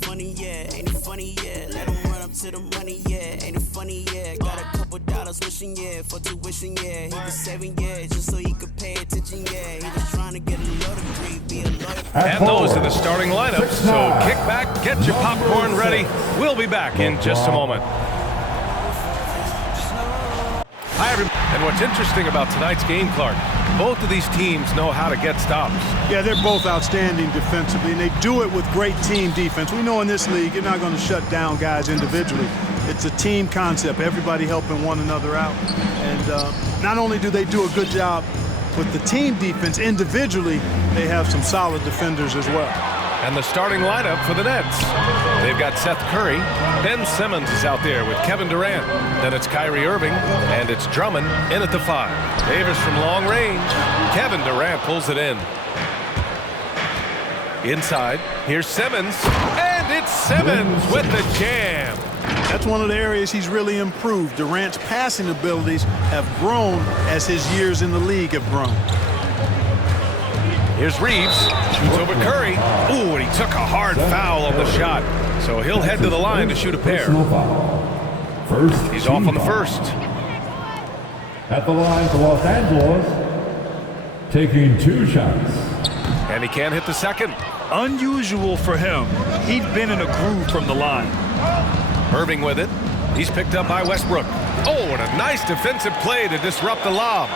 Funny, yeah, ain't it funny, yeah. Let him run up to the money, yeah. Ain't it funny, yeah. Got a couple dollars wishing, yeah, for tuition, yeah. He was saving, yeah, just so he could pay attention, yeah. He was trying to get a law degree, be a lawyer. And those are the starting lineups. So kick back, get your popcorn ready. We'll be back in just a moment. Hi, everyone. And what's interesting about tonight's game, Clark, both of these teams know how to get stops. Yeah, they're both outstanding defensively, and they do it with great team defense. We know in this league, you're not going to shut down guys individually. It's a team concept, everybody helping one another out. And not only do they do a good job with the team defense individually, they have some solid defenders as well. And the starting lineup for the Nets. They've got Seth Curry. Ben Simmons is out there with Kevin Durant. Then it's Kyrie Irving, and it's Drummond in at the 5. Davis from long range. Kevin Durant pulls it in. Inside, here's Simmons, and it's Simmons with the jam. That's one of the areas he's really improved. Durant's passing abilities have grown as his years in the league have grown. Here's Reeves, shoots over Curry. Ooh, and he took a hard foul on the shot. So he'll head to the line to shoot a pair. He's off on the first. At the line for Los Angeles, taking 2 shots. And he can't hit the second. Unusual for him. He'd been in a groove from the line. Irving with it. He's picked up by Westbrook. Oh, and a nice defensive play to disrupt the lob.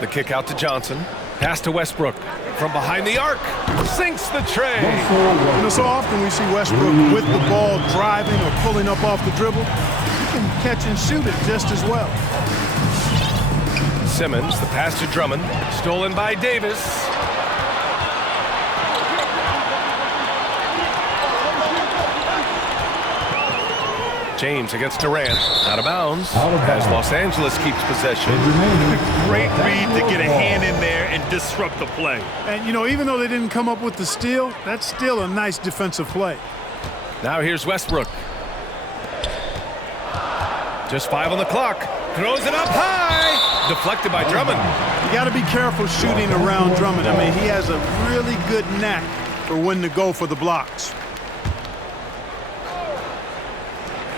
The kick out to Johnson. Pass to Westbrook. From behind the arc. Sinks the tray. You know, so often we see Westbrook with the ball driving or pulling up off the dribble. He can catch and shoot it just as well. Simmons, the pass to Drummond. Stolen by Davis. James against Durant. Out of bounds. As Los Angeles keeps possession. Great read to get a hand in there and disrupt the play. And, you know, even though they didn't come up with the steal, that's still a nice defensive play. Now here's Westbrook. Just 5 on the clock. Throws it up high. Deflected by Drummond. You got to be careful shooting around Drummond. I mean, he has a really good knack for when to go for the blocks.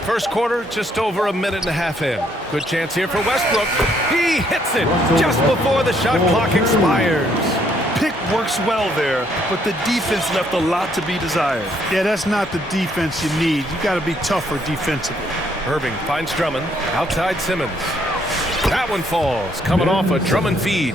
First quarter, just over a minute and a half in. Good chance here for Westbrook. He hits it just before the shot clock expires. Pick works well there, but the defense left a lot to be desired. Yeah, that's not the defense you need. You got to be tougher defensively. Irving finds Drummond. Outside Simmons. That one falls, coming off a Drummond feed.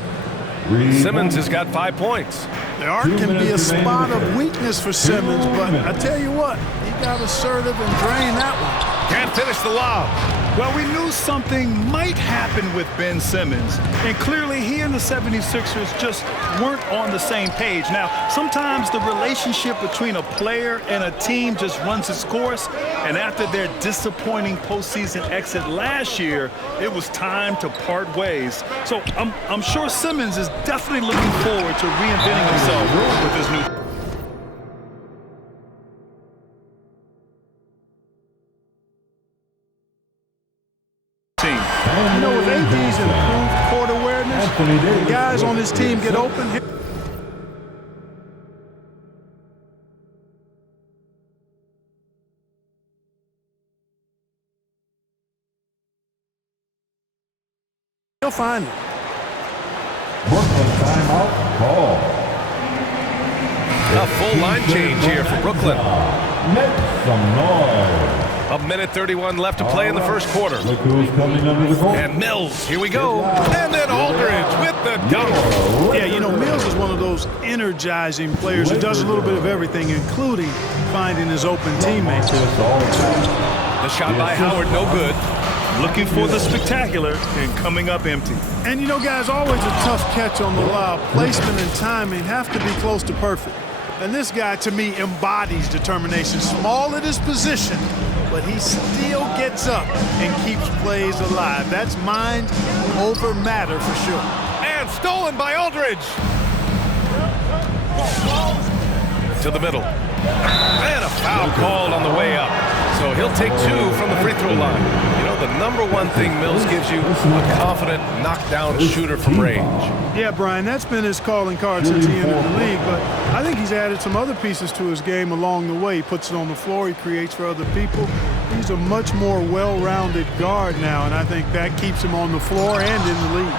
Simmons has got 5 points. The arc can be a spot of weakness for Simmons, but I tell you what, he got assertive and drained that one. Can't finish the lob. Well, we knew something might happen with Ben Simmons, and clearly he and the 76ers just weren't on the same page. Now, sometimes the relationship between a player and a team just runs its course, and after their disappointing postseason exit last year, it was time to part ways. So I'm sure Simmons is definitely looking forward to reinventing himself with his new team. You know, with AD's improved court awareness, when guys on his team get open, he'll find it. Brooklyn timeout call. A full line change here for Brooklyn. Make some noise. A minute 31 left to play in the first quarter. Look who's coming under the goal. And Mills, here we go. And then Aldridge with the dunk. Yeah, you know, Mills is one of those energizing players who does a little bit of everything, including finding his open teammates. The shot by Howard, no good. Looking for the spectacular and coming up empty. And you know, guys, always a tough catch on the lob. Placement and timing have to be close to perfect. And this guy, to me, embodies determination. Small at his position, but he still gets up and keeps plays alive. That's mind over matter for sure. And stolen by Aldridge. to the middle. And a foul called on the way up. So he'll take 2 from the free throw line. You know, the number one thing Mills gives you, a confident knockdown shooter from range. Yeah, Brian, that's been his calling card since he entered the league, but I think he's added some other pieces to his game along the way. He puts it on the floor, he creates for other people. He's a much more well-rounded guard now, and I think that keeps him on the floor and in the league.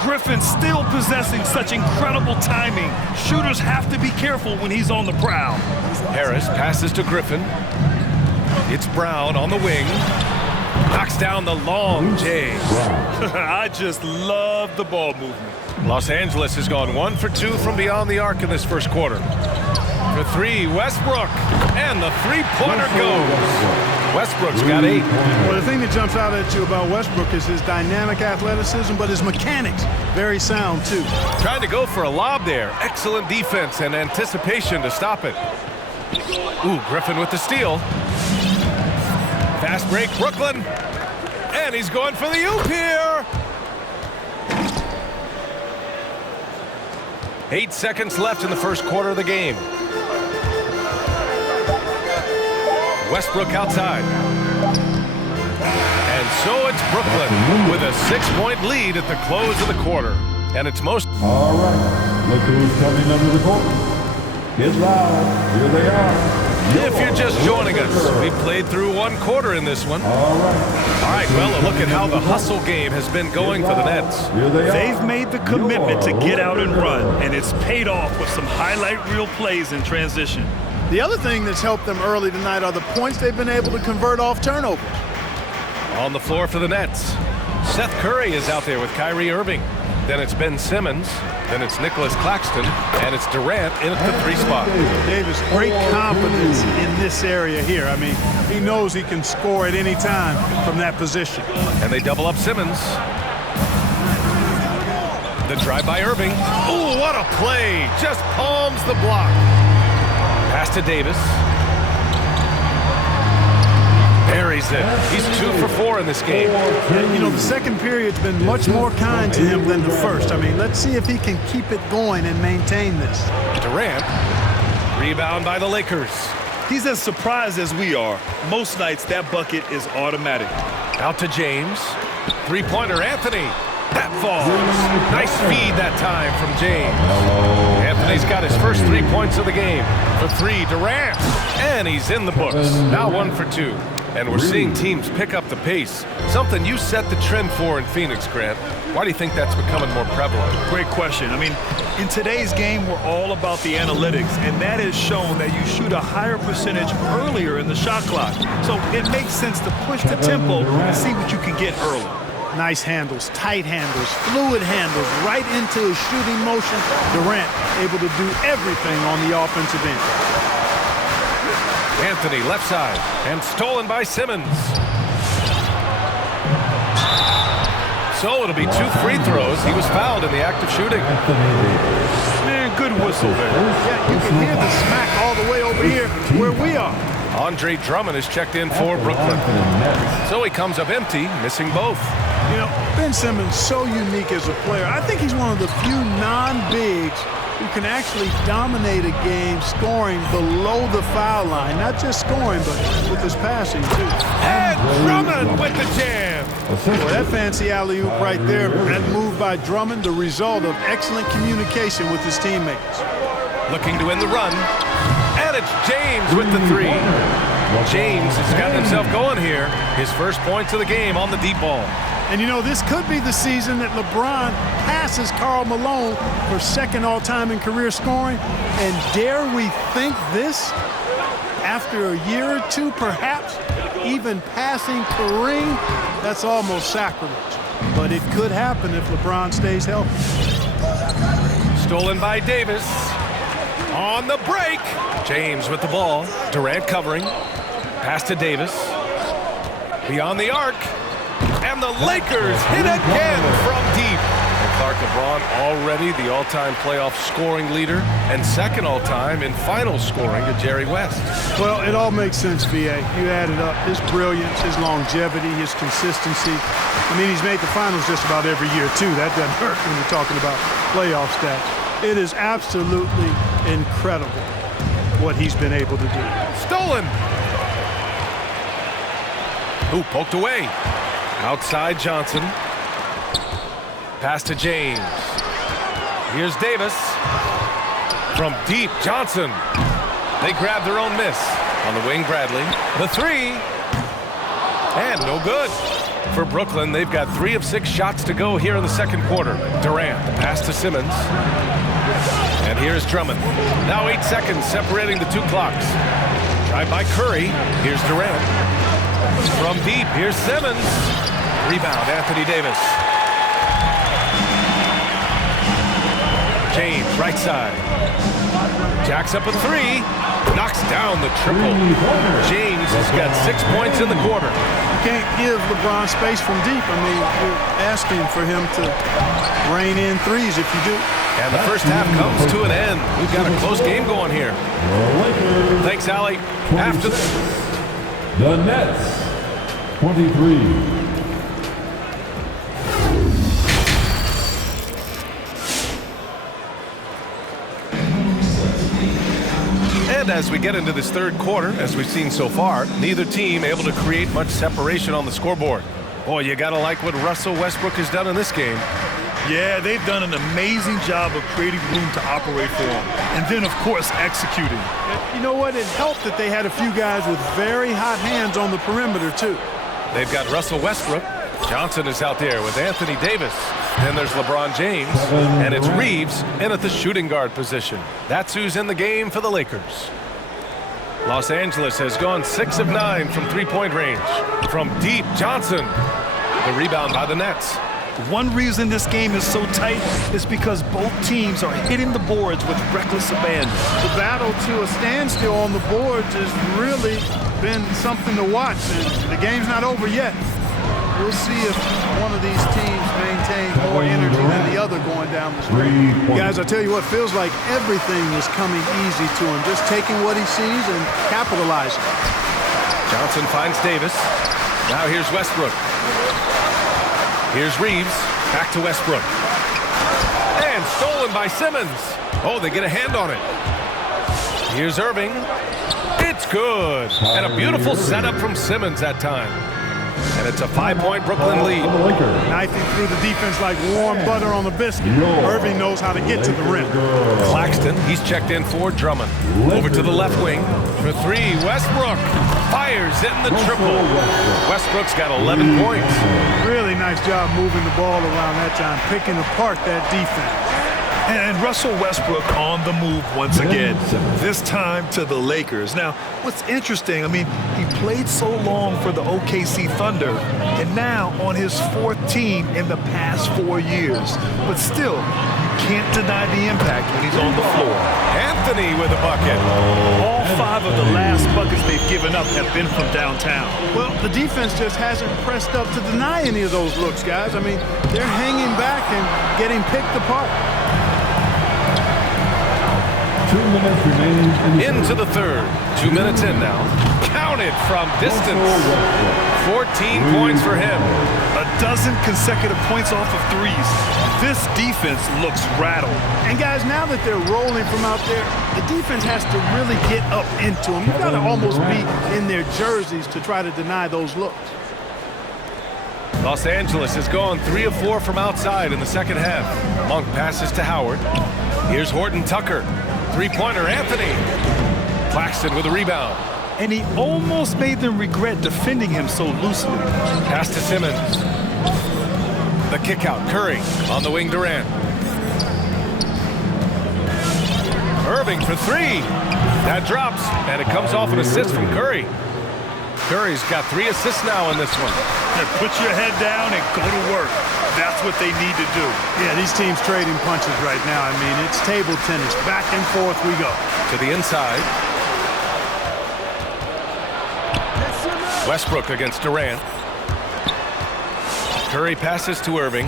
Griffin still possessing such incredible timing. Shooters have to be careful when he's on the prowl. Harris passes to Griffin. It's Brown on the wing. Knocks down the long J. I just love the ball movement. Los Angeles has gone 1 for 2 from beyond the arc in this first quarter. For 3, Westbrook. And the three-pointer goes. Westbrook's got 8. Well, the thing that jumps out at you about Westbrook is his dynamic athleticism, but his mechanics, very sound, too. Trying to go for a lob there. Excellent defense and anticipation to stop it. Ooh, Griffin with the steal. Fast break, Brooklyn. And he's going for the oop here. 8 seconds left in the first quarter of the game. Westbrook outside. And so it's Brooklyn with a 6-point lead at the close of the quarter. And it's most... All right, look who's coming under the court. Get loud, here they are. If you're just joining us, we played through 1 quarter in this one. All right, well, a look at how the hustle game has been going for the Nets. They've made the commitment to get out and run, and it's paid off with some highlight reel plays in transition. The other thing that's helped them early tonight are the points they've been able to convert off turnovers. On the floor for the Nets, Seth Curry is out there with Kyrie Irving. Then it's Ben Simmons. Then it's Nicholas Claxton. And it's Durant in at the 3 spot. Davis, great confidence in this area here. I mean, he knows he can score at any time from that position. And they double up Simmons. The drive by Irving. Ooh, what a play. Just palms the block. Pass to Davis. Buries it. He's 2 for 4 in this game. You know, the second period's been much more kind to him than the first. I mean, let's see if he can keep it going and maintain this. Durant. Rebound by the Lakers. He's as surprised as we are. Most nights, that bucket is automatic. Out to James. Three-pointer, Anthony. That falls. Nice feed that time from James. Anthony's got his first 3 points of the game. For 3, Durant. And he's in the books. Now 1 for 2. And we're seeing teams pick up the pace. Something you set the trend for in Phoenix, Grant. Why do you think that's becoming more prevalent? Great question. I mean, in today's game, we're all about the analytics, and that has shown that you shoot a higher percentage earlier in the shot clock. So it makes sense to push the tempo and see what you can get early. Nice handles, tight handles, fluid handles, right into his shooting motion. Durant able to do everything on the offensive end. Anthony left side and stolen by Simmons. So it'll be 2 free throws. He was fouled in the act of shooting. Man, good whistle there. Yeah, you can hear the smack all the way over here where we are. Andre Drummond is checked in for Brooklyn. So he comes up empty, missing both. You know, Ben Simmons, so unique as a player. I think he's one of the few non-bigs who can actually dominate a game scoring below the foul line. Not just scoring, but with his passing, too. And Drummond with the jam. Boy, that fancy alley-oop right there, that move by Drummond, the result of excellent communication with his teammates. Looking to win the run. And it's James with the 3. James has got himself going here. His first points of the game on the deep ball. And, you know, this could be the season that LeBron passes Karl Malone for second all-time in career scoring. And dare we think this? After a year or two, perhaps, even passing Kareem, that's almost sacrilege. But it could happen if LeBron stays healthy. Stolen by Davis. On the break. James with the ball. Durant covering. Pass to Davis. Beyond the arc. And the Lakers hit again from deep. And Clark LeBron already the all-time playoff scoring leader and second all-time in final scoring to Jerry West. Well, it all makes sense, V.A. You added up his brilliance, his longevity, his consistency. I mean, he's made the finals just about every year, too. That doesn't hurt when you're talking about playoff stats. It is absolutely incredible. what he's been able to do. Stolen. Ooh, poked away. Outside Johnson. Pass to James. Here's Davis. From deep, Johnson. They grab their own miss. On the wing, Bradley. The three. And no good. For Brooklyn, they've got 3 of 6 shots to go here in the second quarter. Durant, the pass to Simmons. And here's Drummond. Now 8 seconds separating the 2 clocks. Drive by Curry. Here's Durant. From deep, here's Simmons. Rebound, Anthony Davis. James, right side. Jacks up a 3. Knocks down the triple. James has got 6 points in the quarter. You can't give LeBron space from deep. I mean, you're asking for him to rain in threes if you do. And the first half comes to an end. We've got a close game going here. Thanks, Allie. After the Nets, 23. And as we get into this third quarter, as we've seen so far, neither team able to create much separation on the scoreboard. Boy, you got to like what Russell Westbrook has done in this game. Yeah, they've done an amazing job of creating room to operate for him. And then, of course, executing. You know what? It helped that they had a few guys with very hot hands on the perimeter, too. They've got Russell Westbrook. Johnson is out there with Anthony Davis. Then there's LeBron James. And it's Reeves in at the shooting guard position. That's who's in the game for the Lakers. Los Angeles has gone 6 of 9 from three-point range. From deep, Johnson. The rebound by the Nets. One reason this game is so tight is because both teams are hitting the boards with reckless abandon. The battle to a standstill on the boards has really been something to watch. And the game's not over yet. We'll see if one of these teams maintains more energy than the other going down the stretch. Guys, I tell you what, feels like everything is coming easy to him. Just taking what he sees and capitalizing. Johnson finds Davis. Now here's Westbrook. Here's Reeves. Back to Westbrook. And stolen by Simmons. Oh, they get a hand on it. Here's Irving. It's good. And a beautiful setup from Simmons that time. And it's a 5-point Brooklyn lead. Knifing through the defense like warm butter on a biscuit. Irving knows how to get to the rim. Claxton, he's checked in for Drummond. Over to the left wing. For 3, Westbrook fires in the triple. Westbrook's got 11 points. Really nice job moving the ball around that time, picking apart that defense. And Russell Westbrook on the move once again, this time to the Lakers. Now, what's interesting, I mean, he played so long for the OKC Thunder, and now on his 4th team in the past 4 years. But still, you can't deny the impact when he's on the floor. Anthony with a bucket. All 5 of the last buckets they've given up have been from downtown. Well, the defense just hasn't pressed up to deny any of those looks, guys. I mean, they're hanging back and getting picked apart. 2 minutes remaining into the third. 2 minutes in now. Counted from distance. 14 points for him. A dozen consecutive points off of threes. This defense looks rattled. And guys, now that they're rolling from out there, the defense has to really get up into them. You've got to almost be in their jerseys to try to deny those looks. Los Angeles has gone 3 of 4 from outside in the second half. Monk passes to Howard. Here's Horton Tucker. Three-pointer, Anthony. Claxton with a rebound. And he almost made them regret defending him so loosely. Pass to Simmons. The kick out, Curry. On the wing, Durant. Irving for 3. That drops, and it comes off an assist from Curry. Curry's got 3 assists now in this one. Put your head down and go to work. That's what they need to do. Yeah, these teams trading punches right now. I mean, it's table tennis. Back and forth we go. To the inside. Westbrook against Durant. Curry passes to Irving.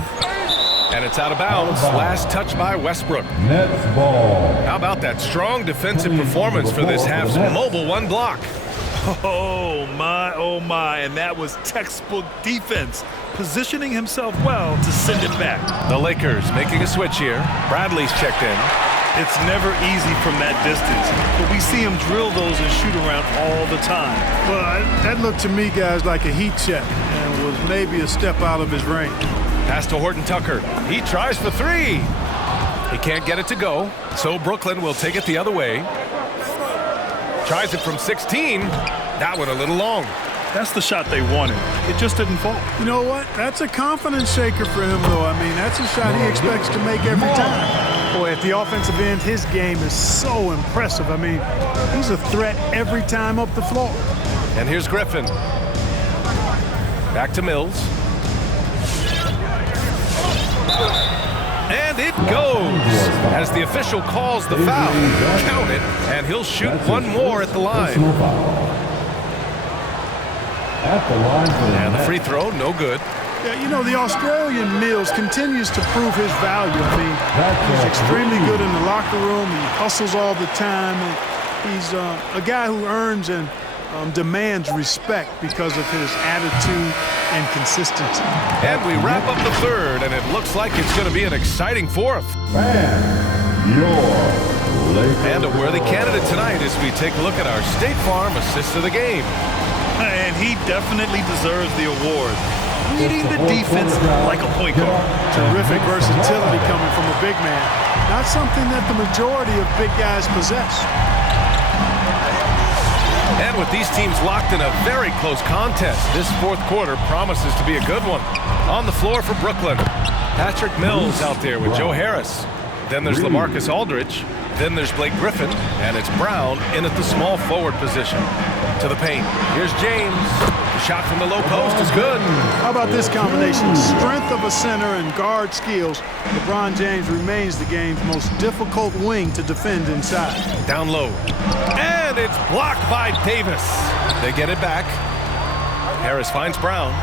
And it's out of bounds. Last touch by Westbrook. Nets ball. How about that strong defensive performance for this half's mobile 1 block? Oh my, and that was textbook defense, positioning himself well to send it back. The Lakers making a switch here. Bradley's checked in. It's never easy from that distance, but we see him drill those and shoot around all the time. Well, that looked to me, guys, like a heat check and was maybe a step out of his range. Pass to Horton Tucker. He tries for three. He can't get it to go, so Brooklyn will take it the other way. Tries it from 16. That one a little long. That's the shot they wanted. It just didn't fall. You know what? That's a confidence shaker for him, though. I mean, that's a shot he expects to make every time. Boy, at the offensive end, his game is so impressive. I mean, he's a threat every time up the floor. And here's Griffin. Back to Mills. And it goes as the official calls the foul. Count it, and he'll shoot one more at the line. And the free throw, no good. Yeah, you know, the Australian Mills continues to prove his value. I mean, he's extremely good in the locker room. He hustles all the time. And he's a guy who earns and demands respect because of his attitude and consistency. And we wrap up the third, and it looks like it's going to be an exciting fourth. And a worthy candidate tonight as we take a look at our State Farm assist of the game. And he definitely deserves the award. Reading the defense like a point guard. Terrific versatility coming from a big man. Not something that the majority of big guys possess. And with these teams locked in a very close contest, this fourth quarter promises to be a good one. On the floor for Brooklyn, Patrick Mills out there with Joe Harris. Then there's LaMarcus Aldridge. Then there's Blake Griffin, and it's Brown in at the small forward position. To the paint. Here's James. The shot from the low post is good. How about this combination? Strength of a center and guard skills. LeBron James remains the game's most difficult wing to defend inside. Down low. And it's blocked by Davis. They get it back. Harris finds Brown.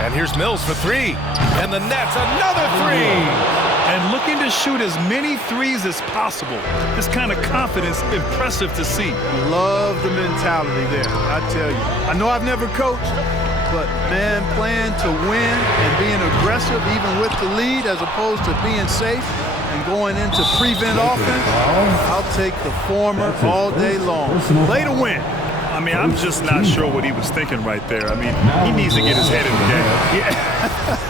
And here's Mills for three. And the Nets, another three. And looking to shoot as many threes as possible. This kind of confidence, impressive to see. Love the mentality there, I tell you. I know I've never coached, but man, playing to win and being aggressive even with the lead as opposed to being safe and going into prevent offense, I'll take the former all day long. Play to win. I mean, I'm just not sure what he was thinking right there. I mean, he needs to get his head in the game.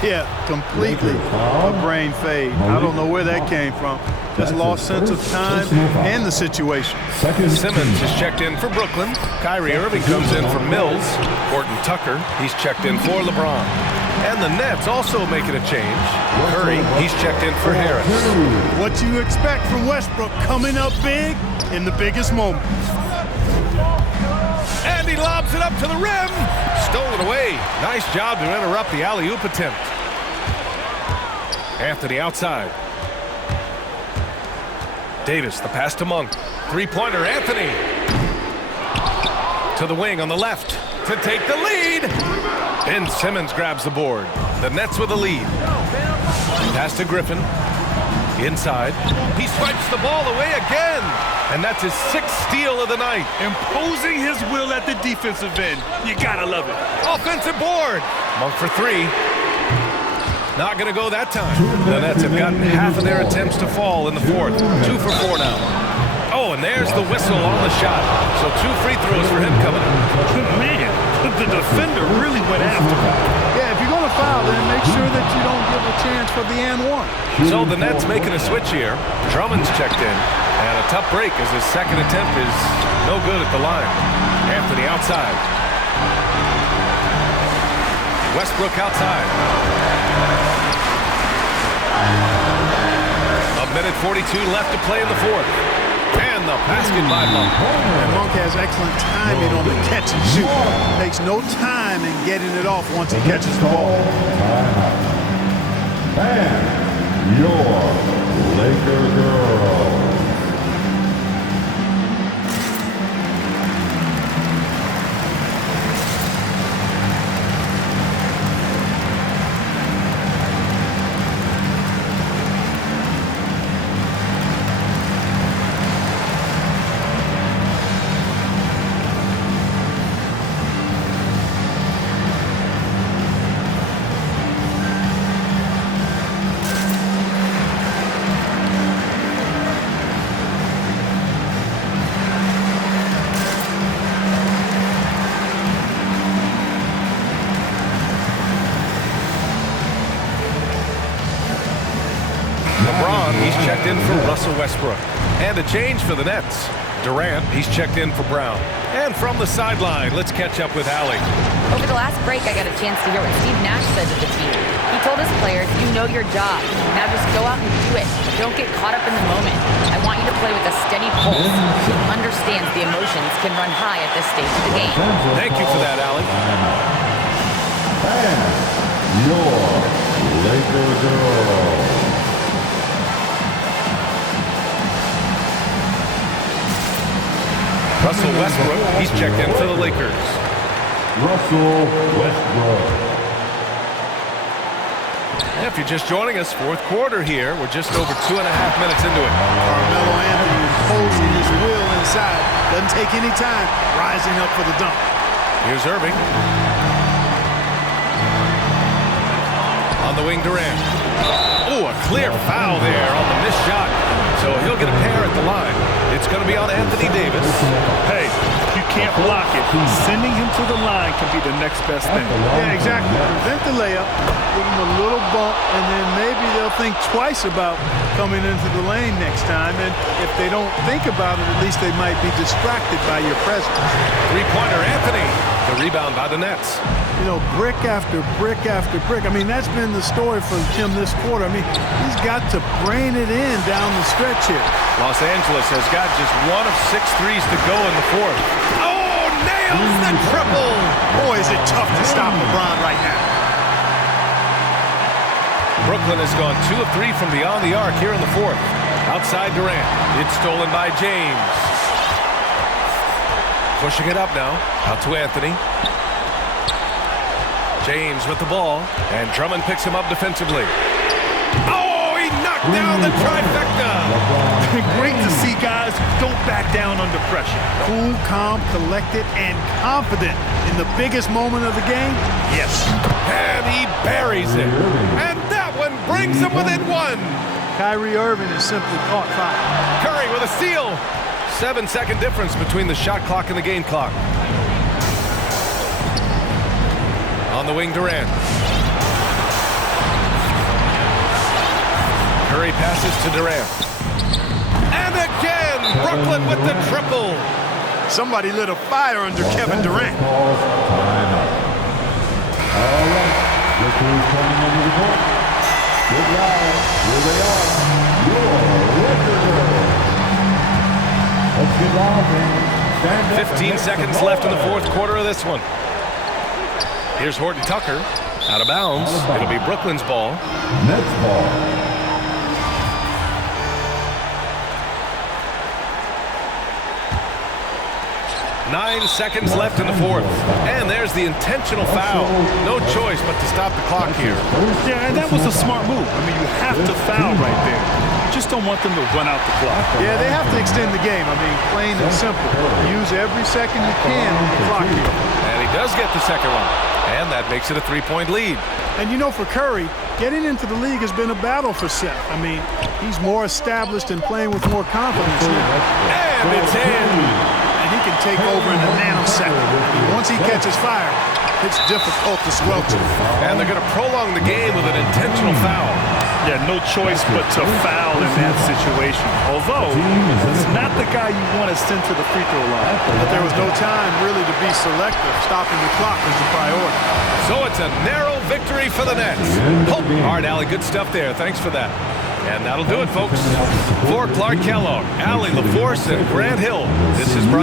Yeah, completely a brain fade. I don't know where that came from. Just lost sense of time and the situation. Simmons is checked in for Brooklyn. Kyrie Irving comes in for Mills. Horton Tucker, he's checked in for LeBron. And the Nets also making a change. Curry, he's checked in for Harris. What you expect from Westbrook coming up big in the biggest moment. And he lobs it up to the rim. Stolen away. Nice job to interrupt the alley-oop attempt. Anthony outside. Davis, the pass to Monk. Three-pointer, Anthony. To the wing on the left to take the lead. Ben Simmons grabs the board. The Nets with the lead. Pass to Griffin. Inside. He swipes the ball away again. And that's his sixth steal of the night. Imposing his will at the defensive end. You gotta love it. Offensive board. Monk for three. Not gonna go that time. The Nets have gotten half of their attempts to fall in the fourth. 2 for 4 now. Oh, and there's the whistle on the shot. So 2 free throws for him coming in. Man, the defender really went after him. Yeah, if you're gonna foul, then make sure that you don't give a chance for the and one. So the Nets making a switch here. Drummond's checked in. And a tough break as his second attempt is no good at the line. Anthony outside. Westbrook outside. A minute 42 left to play in the fourth. And the basket by Monk. And Monk has excellent timing on the catch and shoot. Takes no time in getting it off once he catches the ball. And your Laker girl. Westbrook. And a change for the Nets. Durant, he's checked in for Brown. And from the sideline, let's catch up with Allie. Over the last break, I got a chance to hear what Steve Nash said to the team. He told his players, you know your job. Now just go out and do it. Don't get caught up in the moment. I want you to play with a steady pulse. He understands the emotions can run high at this stage of the game. Thank you for that, Allie. And your Lakers girl. Russell Westbrook, he's checked in for the Lakers. Russell Westbrook. If you're just joining us, fourth quarter here. We're just over 2.5 minutes into it. Carmelo Anthony imposing his will inside. Doesn't take any time. Rising up for the dunk. Here's Irving. On the wing, Durant. Oh, a clear foul there on the missed shot. So he'll get a pair at the line. It's going to be on Anthony Davis. Hey, you can't block it. Sending him to the line can be the next best thing. Yeah, exactly. Prevent the layup, give him a little bump, and then maybe they'll think twice about coming into the lane next time. And if they don't think about it, at least they might be distracted by your presence. Three-pointer, Anthony. The rebound by the Nets. You know, brick after brick after brick. I mean, that's been the story for him this quarter. I mean, he's got to brain it in down the stretch here. Los Angeles has got just 1 of 6 threes to go in the fourth. Oh, nails the triple. Boy, is it tough to stop LeBron right now. Brooklyn has gone 2 of 3 from beyond the arc here in the fourth. Outside Durant. It's stolen by James. Pushing it up now. Out to Anthony. James with the ball. And Drummond picks him up defensively. Oh, he knocked down the trifecta. Great to see guys who don't back down under pressure. Cool, calm, collected, and confident in the biggest moment of the game. Yes. And he buries it. And that one brings him within 1. Kyrie Irving has simply caught fire. Curry with a steal. 7-second difference between the shot clock and the game clock. On the wing, Durant. Curry passes to Durant. And again, Brooklyn with the triple. Somebody lit a fire under Kevin Durant. All right, look who's coming into the court. Good line. Here they are. Your Lakers girl. Let's get loud, man. 15 seconds left in the fourth quarter of this one. Here's Horton Tucker. Out of bounds. It'll be Brooklyn's ball. Nets ball. Nine seconds left in the fourth. And there's the intentional foul. No choice but to stop the clock here. Yeah, and that was a smart move. I mean, you have to foul right there. You just don't want them to run out the clock. Yeah, they have to extend the game. I mean, plain and simple. Use every second you can on the clock here. And he does get the second one. And that makes it a 3-point lead. And you know, for Curry, getting into the league has been a battle for Seth. I mean, he's more established and playing with more confidence now. And it's in. And he can take over in a nanosecond. Once he catches fire, it's difficult to squelch him. And they're going to prolong the game with an intentional foul. Yeah, no choice but to foul in that situation. Although, it's not the guy you want to send to the free throw line. But there was no time really to be selective. Stopping the clock was the priority. So it's a narrow victory for the Nets. Oh, all right, Allie, good stuff there. Thanks for that. And that'll do it, folks. For Clark Kellogg, Allie LaForce, and Grant Hill, this is Brian.